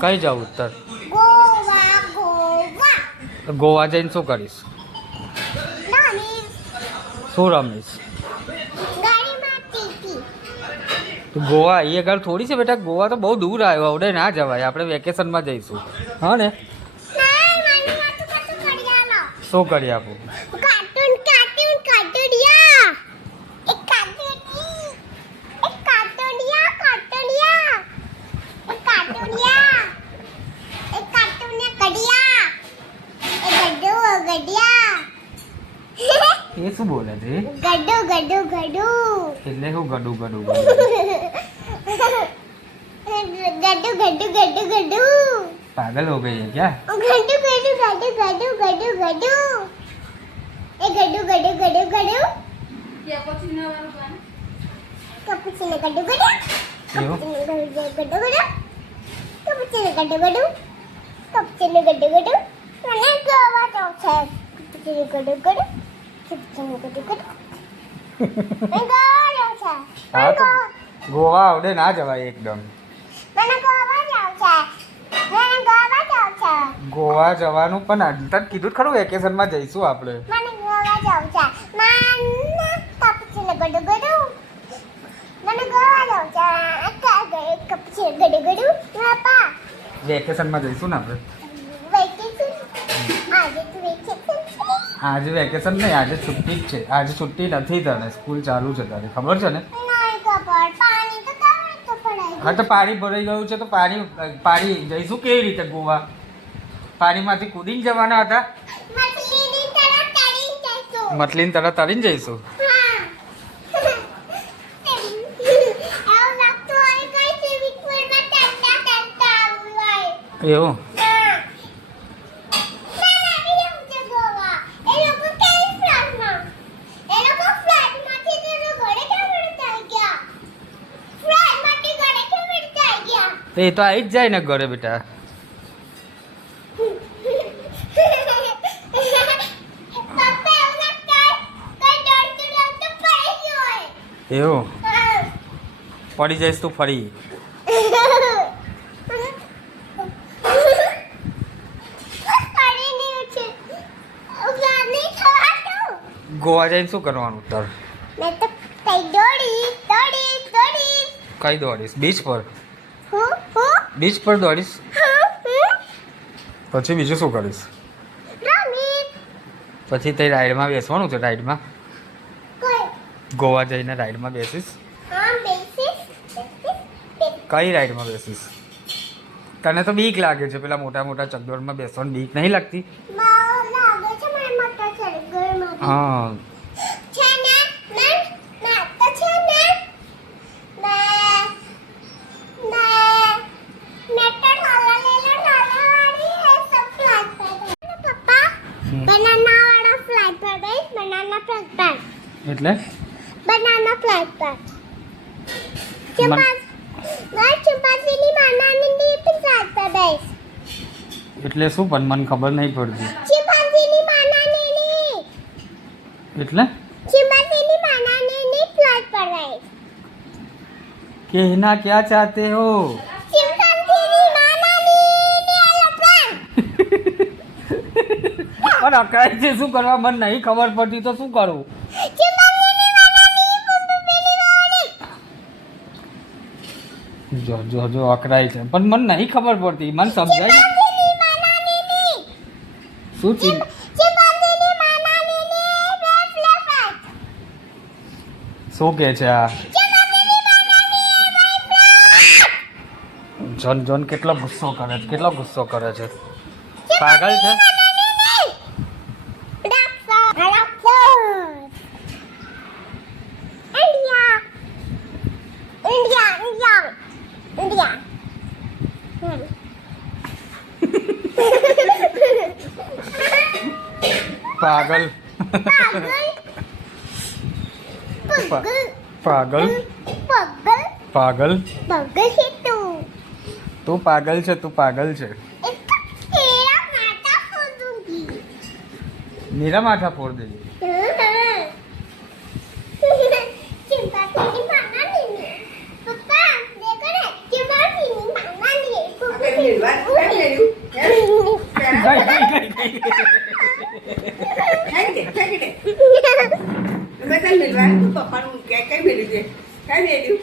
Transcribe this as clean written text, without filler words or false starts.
કઈ જાવ ઉત્તર? ગોવા ગોવા ગોવા જઈને શું કરીશ? નાની શું રમીશ? ગાડીમાં ટીટી તો ગોવા અહીંયા આગળ થોડી છે બેટા. ગોવા તો બહુ દૂર આવ્યો, આવડે ના જવાય. આપણે વેકેશનમાં જઈશું. હા ને? ના મારી વાત તો કરી આલો શું કરી આપું? કાર્ટૂન કાર્ટૂન કાર્ટૂનિયા એક કાર્ટૂની એક કાર્ટૂનિયા કાર્ટૂનિયા એક કાર્ટૂનિયા એક કાર્ટૂનિયા કડિયા એક ગડ્ડુ ગડિયા એ શું બોલે છે? ગડ્ડુ ગડ્ડુ ગડ્ડુ એટલે શું ગડું ગડું ગડ્ડુ ગડ્ડુ ગડ્ડુ ગડ્ડુ પાગલ હો ગઈ है क्या? ગડ્ડુ ગડ્ડુ ગડ્ડુ ગડ્ડુ ગડ્ડુ ગડ્ડુ એ ગડ્ડુ ગડ્ડુ ગડ્ડુ ગડ્ડુ કેપુચીનો વાળું ગાનું કેપુચીનો ગડ્ડુ ગડ્ડુ કેપુચીનો ગડ્ડુ ગડ્ડુ કેપુચીનો ગડ્ડુ ગડ્ડુ કેપુચીનો ગડ્ડુ ગડ્ડુ મને ગોવા તો છે કેપુચીનો ગડ્ડુ ગડ્ડુ કેપુચીનો ગડ્ડુ ગડ્ડુ મને ગોવા જાવ છે હા તો ગોવા આવડે ના જવાય એકદમ. મને ગોવા જાવ છે મને ગોવા જાવ છે ગોવા જવાનું પણ અંતર કીધું જ ખરું વેકેશનમાં જઈશું આપણે. મને ગોવા જાવ છે મને કેપુચીનો ગડ્ડુ ગડ્ડુ મને ગોવા જાવ છે કેપુચીનો ગડ્ડુ ગડ્ડુ પાપા વેકેશનમાં જઈશું ને આપણે. વેકેશન આજે તો વેકેશન છે આજે વેકેશન નહીં, આજે છુટ્ટી જ છે. આજે છુટ્ટી નથી તને, સ્કૂલ ચાલુ છે તારે, ખબર છે ને? નહીં ખબર પાણી તો કેવી રીતે પડાય હા તો પાણી ભરાઈ ગયું છે તો પાણી જઈશું કેવી રીતે ગોવા? પાણીમાંથી કૂદીને જવાના હતા. મછલીની તરફ તરીને જઈશું મતલીને તરત તરીને જઈશું. હા એવું લાગતું હોય કઈ સ્વિમિંગ પુલમાં તરતા તરતા આવવું હોય એવું? હા ના ના એવું છે ગોવા એ લોકો કેવી ફ્લાઇટમાં એ લોકો ફ્લાઇટમાંથી તો ઘોડે કેવી રીતે આવી ગયા ફ્લાઇટમાંથી ઘોડે કેવી રીતે આવી ગયા તો એ તો આવી જ જાય ને ઘરે બેટા. પપ્પા એવું લાગતા કઈ ડરતું ડરતું પડી ગયું હોય એવું? હા. પડી જઈશ તું ફરી. પડી નહીં છે ઉભા નહીં થવાતું ગોવા જઈને શું કરવાનું તાર? મેં તો કઈ દોડી દોડી દોડી કઈ દોડીશ? બીચ પર? હું બીચ પર દોડીશ? હું પછી બીજું શું કરીશ? રમી પછી તે રાઈડમાં બેસવાનું છે. રાઈડમાં કોઈ ગોવા જઈને રાઈડમાં બેસીશ. હા બેસીસ કઈ રાઈડમાં બેસીશ? તને તો બીક લાગે છે પેલા મોટા મોટા ચકડોળમાં બેસવાની બીક નહીં લાગતી? લાગે છે મને મોટા ચડગરમાં હા છે ને મેં તો છે ને મેં તો નાલા વાળી હે સબ ફ્લાઇટ પર પપ્પા બનાના વાળા ફ્લાઇટ પર બેસ બનાના ફ્લાઇટ પર એટલે બનાના ફ્લાઇટ પર મન- ચિંપાંઝીની માનાની ફ્લાઇટ પર બેસ એટલે શું પણ મને ખબર નહીં પડતી. ચિંપાંઝીની માનાની એટલે ચિંપાંઝીની માનાની ફ્લાઇટ પર બેસ कहना क्या चाहते हो? ચિંપાંઝીની માનાની એરોપ્લેન પણ અકળાય છે શું કરવા મને નહીં ખબર પડતી તો શું કરું? ચિંપાંઝીની માનાની પેલી વાળી જો જો જો અકળાય છે પણ મને નહીં ખબર પડતી. મને સમજાય ચિંપાંઝીની માનાની શું ચિંપાંઝીની માનાની ફ્લાઇટ શું કે છે આ? જોન જોન કેટલો ગુસ્સો કરે છે, કેટલો ગુસ્સો કરે છે. પાગલ છે? પાગલ પાગલ પાગલ તું પાગલ છે, તું પાગલ છે. मेरा माथा फोड़ देगी. મેળવા કઈ મેળ્યું ફેંકી દે મેં તને મેળવાનું તું પપ્પાનું કઈ મેળ્યું છે કઈ મેળ્યું